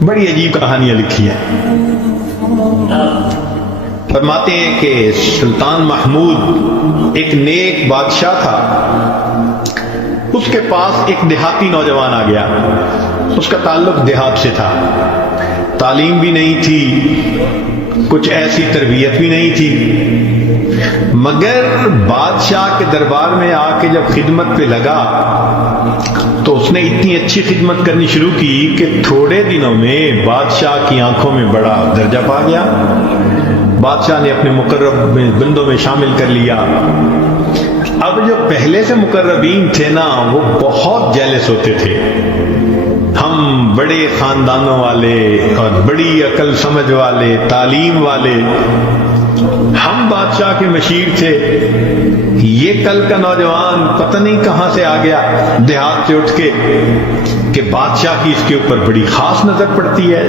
بڑی عجیب کہانیاں لکھی ہیں. فرماتے ہیں کہ سلطان محمود ایک نیک بادشاہ تھا. اس کے پاس ایک دیہاتی نوجوان آ گیا. اس کا تعلق دیہات سے تھا. تعلیم بھی نہیں تھی, کچھ ایسی تربیت بھی نہیں تھی, مگر بادشاہ کے دربار میں آ کے جب خدمت پہ لگا تو اس نے اتنی اچھی خدمت کرنی شروع کی کہ تھوڑے دنوں میں بادشاہ کی آنکھوں میں بڑا درجہ پا گیا. بادشاہ نے اپنے مقرب بندوں میں شامل کر لیا. اب جو پہلے سے مقربین تھے نا, وہ بہت جیلس ہوتے تھے. ہم بڑے خاندانوں والے اور بڑی عقل سمجھ والے, تعلیم والے, ہم بادشاہ کے مشیر تھے. یہ کل کا نوجوان پتہ نہیں کہاں سے آ گیا دیہات سے اٹھ کے کہ بادشاہ کی اس کے اوپر بڑی خاص نظر پڑتی ہے.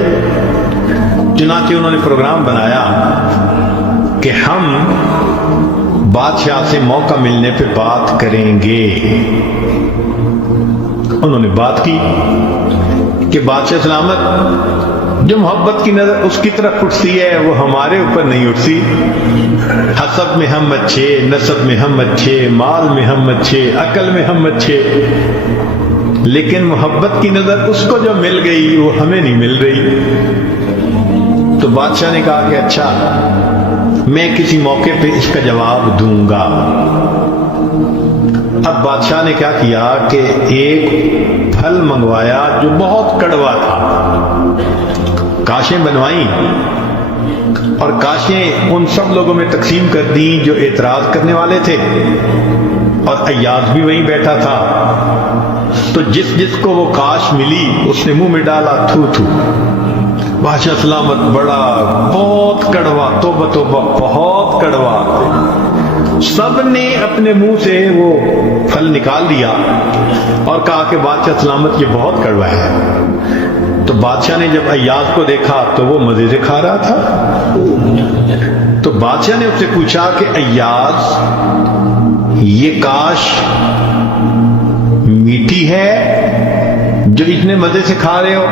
چنانچہ انہوں نے پروگرام بنایا کہ ہم بادشاہ سے موقع ملنے پہ بات کریں گے. انہوں نے بات کی کہ بادشاہ سلامت, جو محبت کی نظر اس کی طرف اٹھتی ہے وہ ہمارے اوپر نہیں اٹھتی. حسب میں ہم اچھے, نسب میں ہم اچھے, مال میں ہم اچھے, عقل میں ہم اچھے, لیکن محبت کی نظر اس کو جو مل گئی وہ ہمیں نہیں مل رہی. تو بادشاہ نے کہا کہ اچھا, میں کسی موقع پہ اس کا جواب دوں گا. اب بادشاہ نے کیا کیا کہ ایک پھل منگوایا جو بہت کڑوا تھا. کاشیں بنوائیں اور کاشیں ان سب لوگوں میں تقسیم کر دیں جو اعتراض کرنے والے تھے, اور ایاز بھی وہیں بیٹھا تھا. تو جس جس کو وہ کاش ملی اس نے منہ میں ڈالا, تھو تھو. بادشاہ سلامت بڑا بہت کڑوا, توبہ توبہ بہت کڑوا. سب نے اپنے منہ سے وہ پھل نکال دیا اور کہا کہ بادشاہ سلامت یہ بہت کڑوا ہے. تو بادشاہ نے جب ایاز کو دیکھا تو وہ مزے سے کھا رہا تھا. تو بادشاہ نے اس سے پوچھا کہ ایاز, یہ کاش میٹھی ہے جو اتنے مزے سے کھا رہے ہو؟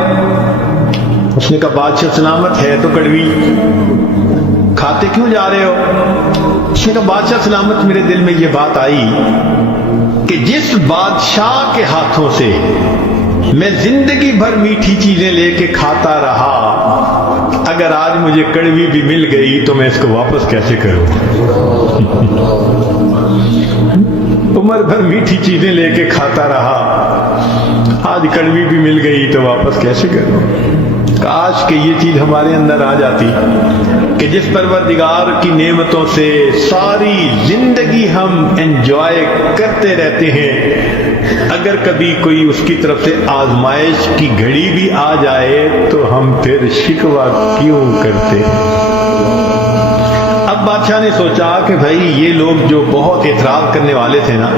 اس نے کہا بادشاہ سلامت ہے تو کڑوی, کھاتے کیوں جا رہے ہو؟ اس نے کہا بادشاہ سلامت میرے دل میں یہ بات آئی کہ جس بادشاہ کے ہاتھوں سے میں زندگی بھر میٹھی چیزیں لے کے کھاتا رہا, اگر آج مجھے کڑوی بھی مل گئی تو میں اس کو واپس کیسے کروں؟ عمر بھر میٹھی چیزیں لے کے کھاتا رہا, آج کڑوی بھی مل گئی تو واپس کیسے کروں؟ کاش کہ یہ چیز ہمارے اندر آ جاتی کہ جس پروردگار کی نعمتوں سے ساری زندگی ہم انجوائے کرتے رہتے ہیں, اگر کبھی کوئی اس کی طرف سے آزمائش کی گھڑی بھی آ جائے تو ہم پھر شکوہ کیوں کرتے ہیں؟ اب بادشاہ نے سوچا کہ بھائی یہ لوگ جو بہت اعتراض کرنے والے تھے نا,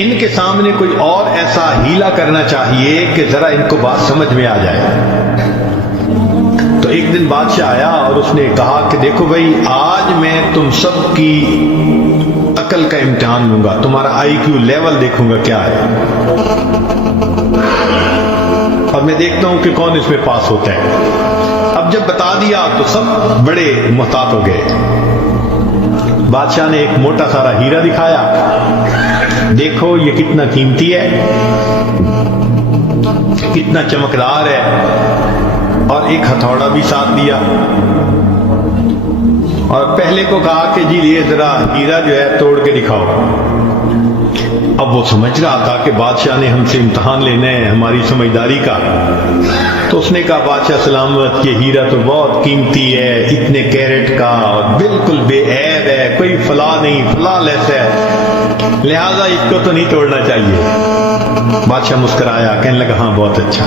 ان کے سامنے کوئی اور ایسا ہیلا کرنا چاہیے کہ ذرا ان کو بات سمجھ میں آ جائے. تو ایک دن بادشاہ آیا اور اس نے کہا کہ دیکھو بھائی, آج میں تم سب کی عقل کا امتحان لوں گا, تمہارا آئی کیو لیول دیکھوں گا کیا ہے, اور میں دیکھتا ہوں کہ کون اس میں پاس ہوتا ہے. اب جب بتا دیا تو سب بڑے محتاط ہو گئے. بادشاہ نے ایک موٹا سارا ہیرا دکھایا, دیکھو یہ کتنا قیمتی ہے, کتنا چمکدار ہے, اور ایک ہتھوڑا بھی ساتھ دیا, اور پہلے کو کہا کہ جی یہ ذرا ہیرا جو ہے توڑ کے دکھاؤ. اب وہ سمجھ رہا تھا کہ بادشاہ نے ہم سے امتحان لینا ہے ہماری سمجھداری کا. تو اس نے کہا بادشاہ سلامت یہ ہیرا تو بہت قیمتی ہے, اتنے کیرٹ کا, اور بالکل بے عیب ہے, کوئی فلا نہیں, فلا لیس ہے, لہذا اس کو تو نہیں توڑنا چاہیے. بادشاہ مسکرایا, کہنے لگا ہاں بہت اچھا.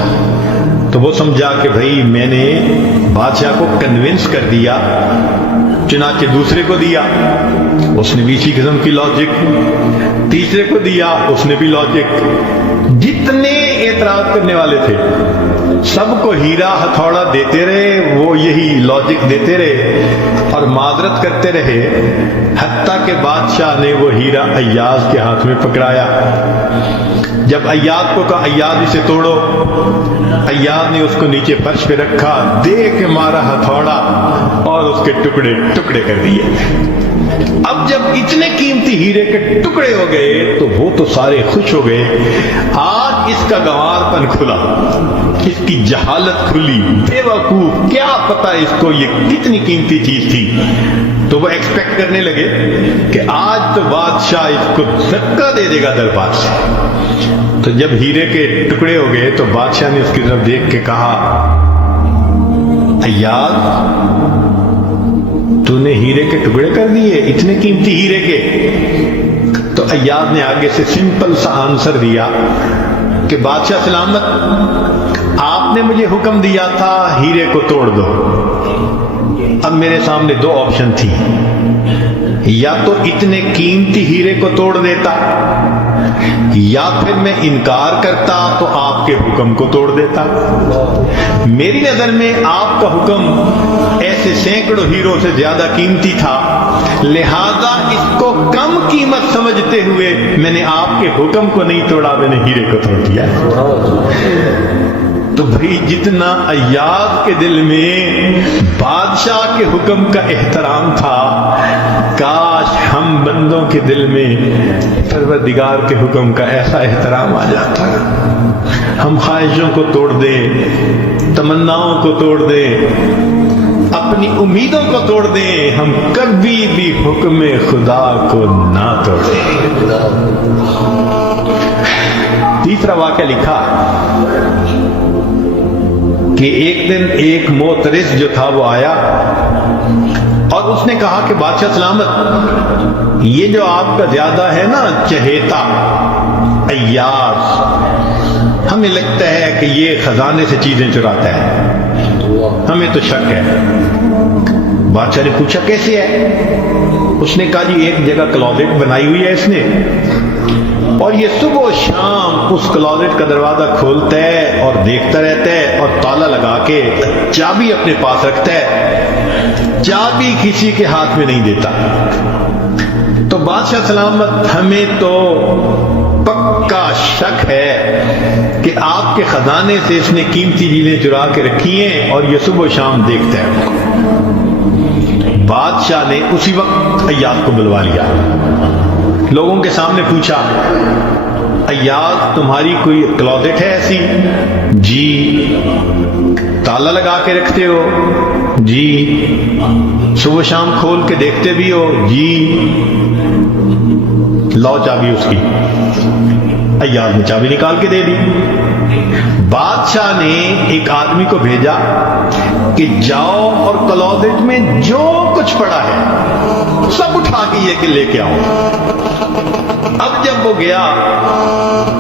تو وہ سمجھا کہ بھائی میں نے بادشاہ کو کنونس کر دیا, چنانچہ دوسرے کو دیا, اس نے بھی اسی قسم کی لاجک, تیسرے کو دیا, اس نے بھی لاجک. جتنے اعتراض کرنے والے تھے سب کو ہیرا ہتھوڑا دیتے رہے, وہ یہی لاجک دیتے رہے اور معذرت کرتے رہے, حتیٰ کہ بادشاہ نے وہ ہیرا ایاز کے ہاتھ میں پکڑایا. جب ایاد کو کہا ایاد اسے توڑو، ایاد نے اس کو نیچے فرش پہ رکھا، دے کے مارا ہتھوڑا اور اس کے ٹکڑے ٹکڑے کر دیے۔ اب جب اتنے قیمتی ہیرے کے ٹکڑے ہو گئے تو وہ تو سارے خوش ہو گئے، آج اس کا گنوار پن کھلا، اس کی جہالت کھلی، بے وقوف، کیا پتا اس کو یہ کتنی قیمتی چیز تھی۔ تو وہ ایکسپیکٹ کرنے لگے کہ آج تو بادشاہ اس کو دھکا دے دے گا دربار سے۔ تو جب ہیرے کے ٹکڑے ہو گئے تو بادشاہ نے اس کی طرف دیکھ کے کہا، ایاد تو نے ہیرے کے ٹکڑے کر دیے، اتنے قیمتی ہیرے کے؟ تو ایاد نے آگے سے سمپل سا آنسر دیا کہ بادشاہ سلامت، آپ نے مجھے حکم دیا تھا ہیرے کو توڑ دو۔ اب میرے سامنے دو آپشن تھی، یا تو اتنے قیمتی ہیرے کو توڑ دیتا، یا پھر میں انکار کرتا تو آپ کے حکم کو توڑ دیتا۔ میری نظر میں آپ کا حکم ایسے سینکڑوں ہیروں سے زیادہ قیمتی تھا، لہذا اس کو کم قیمت سمجھتے ہوئے میں نے آپ کے حکم کو نہیں توڑا، میں نے ہیرے کو توڑ دیا۔ تو بھئی جتنا ایاد کے دل میں بادشاہ کے حکم کا احترام تھا، کاش ہم بندوں کے دل میں پروردگار کے حکم کا ایسا احترام آ جاتا۔ ہم خواہشوں کو توڑ دیں، تمناؤں کو توڑ دیں، اپنی امیدوں کو توڑ دیں، ہم کبھی بھی حکم خدا کو نہ توڑیں۔ تیسرا واقعہ لکھا کہ ایک دن ایک معترض جو تھا وہ آیا اور اس نے کہا کہ بادشاہ سلامت، یہ جو آپ کا زیادہ ہے نا چہیتا ایاز، ہمیں لگتا ہے کہ یہ خزانے سے چیزیں چراتا ہے، ہمیں تو شک ہے۔ بادشاہ نے پوچھا کیسے ہے؟ اس نے کہا جی ایک جگہ کلوزٹ بنائی ہوئی ہے اس نے، اور یہ صبح و شام اس کلوزٹ کا دروازہ کھولتا ہے اور دیکھتا رہتا ہے اور تالا لگا کے چابی اپنے پاس رکھتا ہے، چابی کسی کے ہاتھ میں نہیں دیتا۔ تو بادشاہ سلامت، ہمیں تو پکا شک ہے کہ آپ کے خزانے سے اس نے قیمتی چیزیں چرا کے رکھی ہیں اور یہ صبح و شام دیکھتا ہے۔ بادشاہ نے اسی وقت ایاد کو بلوا لیا، لوگوں کے سامنے پوچھا، ایاد تمہاری کوئی کلوزٹ ہے ایسی؟ جی۔ تالا لگا کے رکھتے ہو؟ جی۔ صبح شام کھول کے دیکھتے بھی ہو؟ جی۔ لاؤ چابی اس کی۔ ایاد نے چابی نکال کے دے دی۔ بادشاہ نے ایک آدمی کو بھیجا کہ جاؤ اور کلوزٹ میں جو کچھ پڑا ہے سب اٹھا کے یہ کہ لے کے آؤ۔ اب جب وہ گیا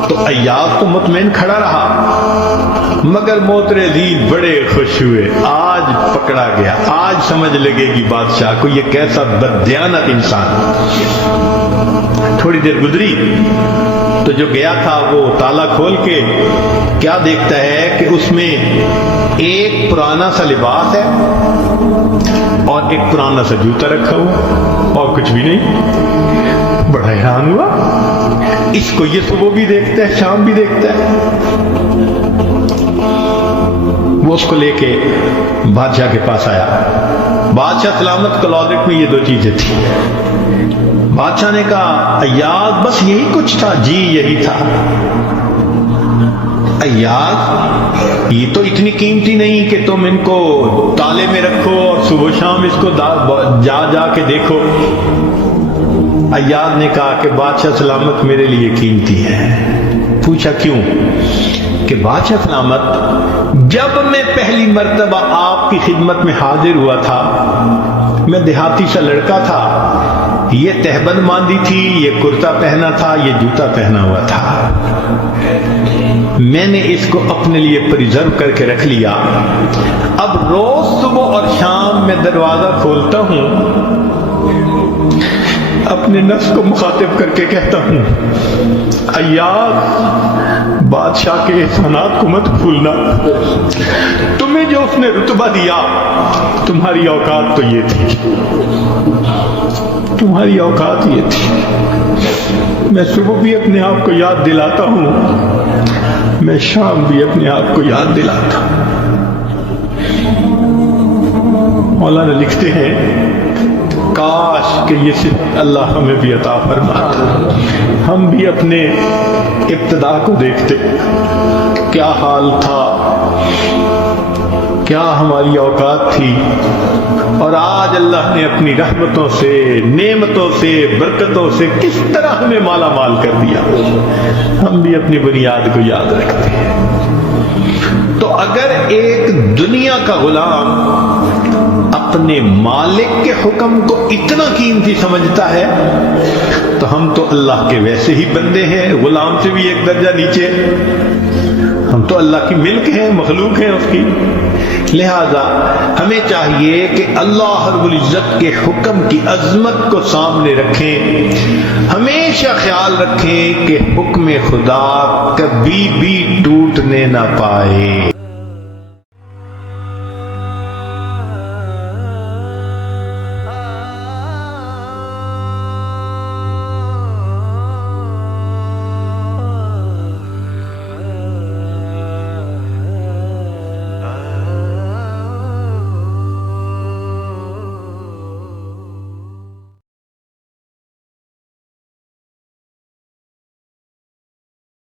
تو ایاد تو مطمئن کھڑا رہا، مگر معترضین بڑے خوش ہوئے، آج پکڑا گیا، آج سمجھ لگے گی بادشاہ کو یہ کیسا بددیانت انسان۔ تھوڑی دیر گزری تو جو گیا تھا وہ تالا کھول کے کیا دیکھتا ہے کہ اس میں ایک پرانا سا لباس ہے اور ایک پرانا سا جوتا رکھا ہوا اور کچھ بھی نہیں۔ بڑا حیران ہوا، اس کو یہ صبح بھی دیکھتا ہے شام بھی دیکھتا ہے۔ وہ اس کو لے کے بادشاہ کے پاس آیا۔ بادشاہ سلامت کلوزٹ میں یہ دو چیزیں تھیں۔ بادشاہ نے کہا ایاد بس یہی کچھ تھا؟ جی یہی تھا۔ ایاد یہ تو اتنی قیمتی نہیں کہ تم ان کو تالے میں رکھو اور صبح شام اس کو جا جا کے دیکھو۔ ایاد نے کہا کہ بادشاہ سلامت میرے لیے قیمتی ہے۔ پوچھا کیوں؟ کہ بادشاہ سلامت، جب میں پہلی مرتبہ آپ کی خدمت میں حاضر ہوا تھا، میں دیہاتی سا لڑکا تھا، یہ تہبند باندھی تھی، یہ کرتا پہنا تھا، یہ جوتا پہنا ہوا تھا، میں نے اس کو اپنے لیے پریزرو کر کے رکھ لیا۔ اب روز صبح اور شام میں دروازہ کھولتا ہوں اپنے نفس کو مخاطب کر کے کہتا ہوں، ایاز بادشاہ کے احسانات کو مت بھولنا، تمہیں جو اس نے رتبہ دیا تمہاری اوقات تو یہ تھی، تمہاری اوقات یہ تھی۔ میں صبح بھی اپنے آپ کو یاد دلاتا ہوں، میں شام بھی اپنے آپ کو یاد دلاتا ہوں۔ مولانا لکھتے ہیں کاش کہ یہ صرف اللہ ہمیں بھی عطا فرماتا، ہم بھی اپنے ابتدا کو دیکھتے، کیا حال تھا، کیا ہماری اوقات تھی، اور آج اللہ نے اپنی رحمتوں سے، نعمتوں سے، برکتوں سے کس طرح ہمیں مالا مال کر دیا، ہم بھی اپنی بنیاد کو یاد رکھتے ہیں۔ تو اگر ایک دنیا کا غلام اپنے مالک کے حکم کو اتنا قیمتی سمجھتا ہے تو ہم تو اللہ کے ویسے ہی بندے ہیں، غلام سے بھی ایک درجہ نیچے، ہم تو اللہ کی ملک ہیں، مخلوق ہیں اس کی۔ لہذا ہمیں چاہیے کہ اللہ رب العزت کے حکم کی عظمت کو سامنے رکھیں، ہمیشہ خیال رکھیں کہ حکم خدا کبھی بھی ٹوٹنے نہ پائے۔